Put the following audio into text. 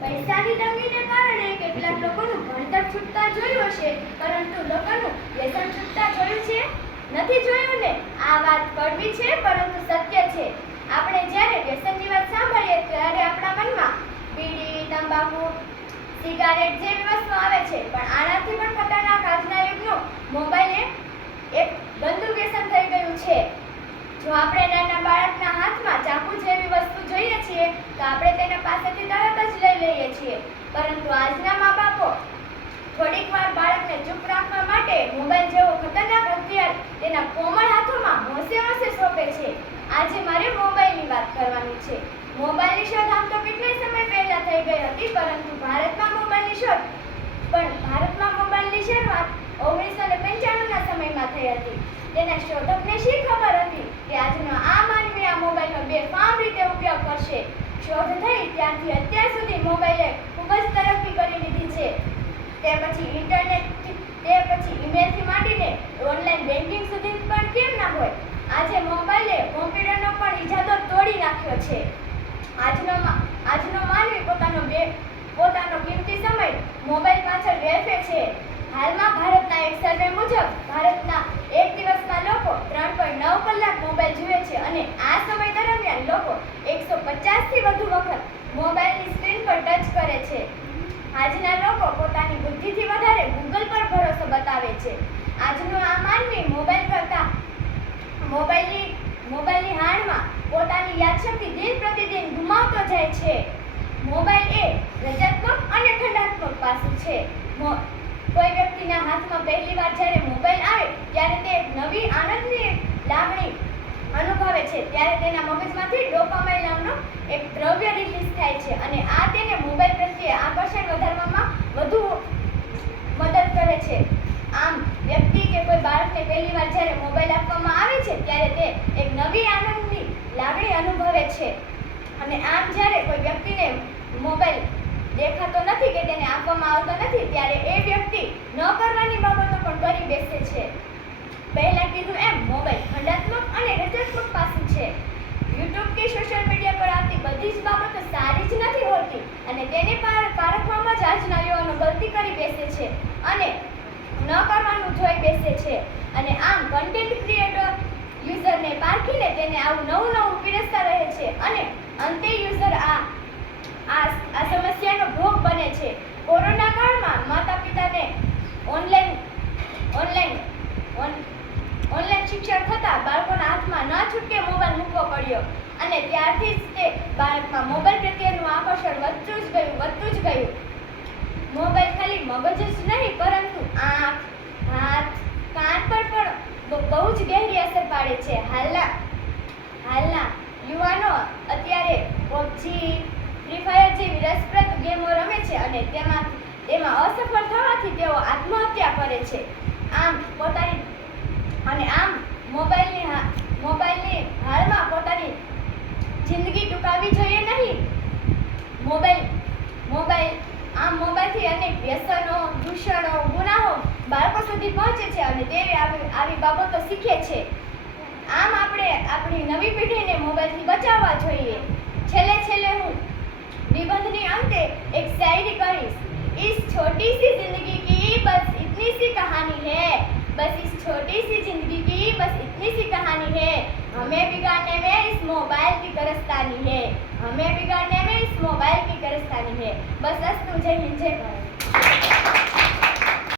પૈસાની તંગીને કારણે કેટલાક લોકોનું ભણતર છૂટતા જોયું હશે, પરંતુ લોકોનું વ્યસન છૂટતા જોયું છે? નથી જોયું ને? આ વાત કડવી છે પરંતુ સત્ય છે. આપણે જ્યારે વ્યસનની વાત સાંભળીએ ત્યારે આપણા મનમાં બીડી, તંબાકુ, સિગારેટ જેવી વસ્તુ આવે છે, પણ આનાથી પણ ખતરનાક આજના યુગનું મોબાઈલ એક ગંદુ વ્યસન થઈ ગયું છે. જો આપણે નાના બાળકના હાથમાં ચાકુ જેવી વસ્તુ જોઈએ છીએ તો આપણે તેના પાસેથી તરત જ લઈ લઈએ છીએ, પરંતુ આજના મા-બાપો થોડીક વાર બાળકને ચૂપ રાખવા માટે મોબાઈલ જેવો ખતરનાક હથિયાર તેના કોમળ હાથોમાં હોંશે હોંશે સોંપે છે. આજે મારે મોબાઈલની વાત કરવાની છે. મોબાઈલની શોધ આમ તો કેટલાય સમય પહેલા થઈ ગઈ હતી, પરંતુ ભારતમાં મોબાઈલની શરૂઆત 1995ના સમયમાં થઈ હતી. તેના શોધકને શી ખબર હતી કે આજનો આ માનવી આ મોબાઈલનો બેફામ રીતે ઉપયોગ કરશે? શોધ થઈ ત્યારથી અત્યાર સુધી મોબાઈલે ખૂબ જ તરક્કી કરી લીધી છે. તે પછી ઈમેલથી માંડીને ઓનલાઈન બેન્કિંગ સુધી પણ કેમ ના હોય. આજે મોબાઈલે કોમ્પ્યુટરનો પણ ઇજાદો તોડી નાખ્યો છે. આજનો માનવી પોતાનો કિંમતી સમય મોબાઈલ પાછળ વેડફે છે. હાલમાં ભારતના એક સર્વે મુજબ ભારતના એક દિવસમાં લોકો 3.9 કલાક મોબાઈલ જુએ છે અને આ સમય દરમિયાન લોકો 150થી વધુ વખત મોબાઈલની સ્ક્રીન પર ટચ કરે છે. આજના લોકો પોતાની બુદ્ધિથી વધારે ગૂગલ પર ભરોસો બતાવે છે. આજનો આ માનવી મોબાઈલની હાણમાં પોતાની યાદશક્તિ દિન પ્રતિદિન ગુમાવતો જાય છે. મોબાઈલ એ રચનાત્મક અને ખંડાત્મક પાસું છે. કોઈ વ્યક્તિના હાથમાં પહેલીવાર જ્યારે મોબાઈલ આવે ત્યારે તે એક નવી આનંદની લાગણી અનુભવે છે. ત્યારે તેના મગજમાંથી ડોપામાઇન નામનું એક દ્રવ્ય રિલીઝ થાય છે અને આ તેને મોબાઈલ પ્રત્યે આકર્ષણ વધારવામાં વધુ મદદ કરે છે. આમ વ્યક્તિ કે કોઈ બાળકને પહેલીવાર જ્યારે મોબાઈલ આપવામાં આવે છે ત્યારે તે એક નવી આનંદની લાગણી અનુભવે છે અને આમ જ્યારે કોઈ વ્યક્તિને મોબાઈલ દેખાતો નથી કે તેને આપવામાં આવતો નથી ત્યારે એ વ્યક્તિ ન કરવાની બાબતો પણ કરી બેસે છે. પહેલા કીધું એમ મોબાઈલ ખંડાત્મક અને રચનાત્મક પાસું છે. યુટ્યુબ કે સોશિયલ મીડિયા પર આવતી બધી જ બાબતો સારી જ નથી હોતી અને તેને પારખવામાં જ આજના યુવાનો ગલતી કરી બેસે છે અને ન કરવાનું જોઈ બેસે છે અને આમ કન્ટેન્ટ ક્રિએટર યુઝરને પારખીને તેને આવું નવું પીરસતા રહે છે અને અંતે યુઝર આ સમસ્યાનો ભોગ બને છે. કોરોના કાળમાં માતા-પિતાને ઓનલાઈન શિક્ષણ થતાં બાળકોના હાથમાં ન છૂટકે મોબાઈલ મૂકવો પડ્યો અને ત્યારથી જ તે બાળકમાં મોબાઈલ પ્રત્યેનું આકર્ષણ વધતું જ ગયું. મોબાઈલ ખાલી મગજ જ નહીં પરંતુ આંખ, હાથ, કાન પર પણ બહુ જ ગહેરી અસર પાડે છે. હાલના યુવાનો અત્યારે પબજી, ફ્રી ફાયર જેવી રસપ્રદ ગેમો રમે છે અને તેમાં અસફળ થવાથી તેઓ આત્મહત્યા કરે છે. આમ મોબાઈલની હાલમાં પોતાની જિંદગી ટૂંકાવવી જોઈએ નહીં. મોબાઈલથી અનેક વ્યસનો, દૂષણો, ગુનાહો બાળકો સુધી પહોંચે છે અને તે આવી બાબતો શીખે છે. આમ આપણે આપણી નવી પેઢીને મોબાઈલથી બચાવવા જોઈએ. છેલ્લે હું निबंधनी अंते एक शायरी कहीश, इस छोटी सी जिंदगी की बस इतनी सी कहानी है, बस इस छोटी सी जिंदगी की बस इतनी सी कहानी है, हमें बिगाड़ने में इस मोबाइल की गिरफ्तानी है, हमें बिगाड़ने में इस मोबाइल की गिरफ्तानी है. बस अस्तु, जय हिंद, जय भारत.